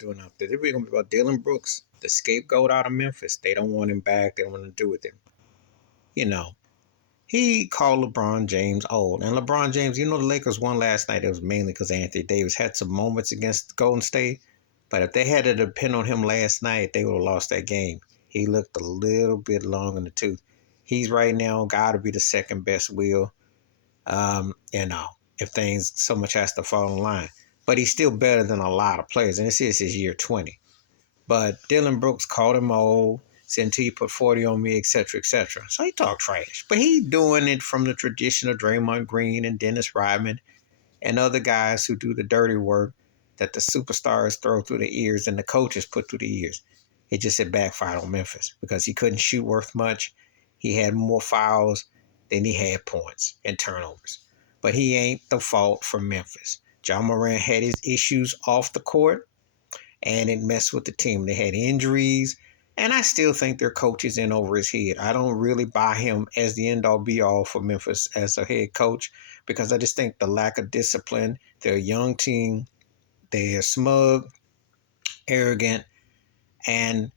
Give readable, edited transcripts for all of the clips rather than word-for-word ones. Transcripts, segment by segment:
doing out there. They're going to be about Dillon Brooks, the scapegoat out of Memphis. They don't want him back. They don't want to do with him. You know, he called LeBron James old. And LeBron James, the Lakers won last night. It was mainly because Anthony Davis had some moments against Golden State. But if they had to depend on him last night, they would have lost that game. He looked a little bit long in the tooth. He's right now got to be the second best wheel. If things so much has to fall in line. But he's still better than a lot of players. And this is his year 20. But Dillon Brooks called him old, said until you put 40 on me, etc., etc. So he talked trash. But he doing it from the tradition of Draymond Green and Dennis Rodman and other guys who do the dirty work that the superstars throw through the ears and the coaches put through the ears. It backfired on Memphis because he couldn't shoot worth much. He had more fouls than he had points and turnovers. But he ain't the fault for Memphis. Ja Morant had his issues off the court, and it messed with the team. They had injuries, and I still think their coach is in over his head. I don't really buy him as the end-all, be-all for Memphis as a head coach because I just think the lack of discipline. They're a young team. They're smug, arrogant, and,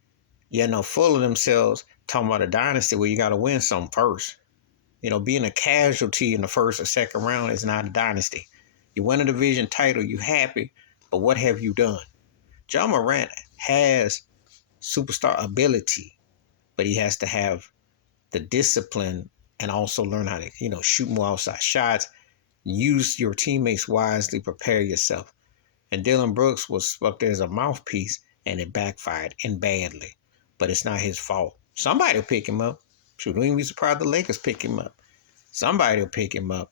full of themselves, talking about a dynasty where you got to win something first. Being a casualty in the first or second round is not a dynasty. You win a division title, you happy, but what have you done? Ja Morant has superstar ability, but he has to have the discipline and also learn how to, shoot more outside shots, use your teammates wisely, prepare yourself. And Dillon Brooks was up there as a mouthpiece, and it backfired and badly. But it's not his fault. Somebody will pick him up. Shoot, don't even be surprised the Lakers pick him up. Somebody will pick him up.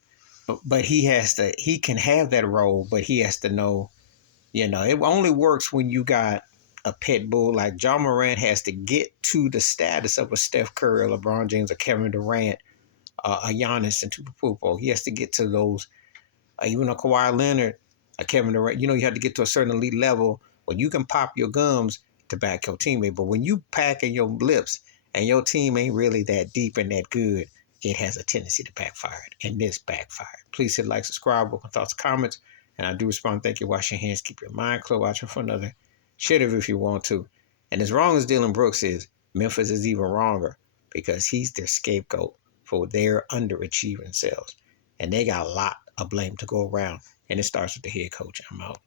But he can have that role, but he has to know, it only works when you got a pit bull. Like Ja Morant has to get to the status of a Steph Curry, or LeBron James, or Kevin Durant, a Giannis and Antetokounmpo. He has to get to those, even a Kawhi Leonard, a Kevin Durant. You have to get to a certain elite level where you can pop your gums to back your teammate. But when you packing your lips and your team ain't really that deep and that good, it has a tendency to backfire. And this backfired. Please hit like, subscribe, welcome thoughts, comments. And I do respond. Thank you. Wash your hands. Keep your mind clear. Watching for another. Share it if you want to. And as wrong as Dillon Brooks is, Memphis is even wronger because he's their scapegoat for their underachieving selves. And they got a lot of blame to go around. And it starts with the head coach. I'm out.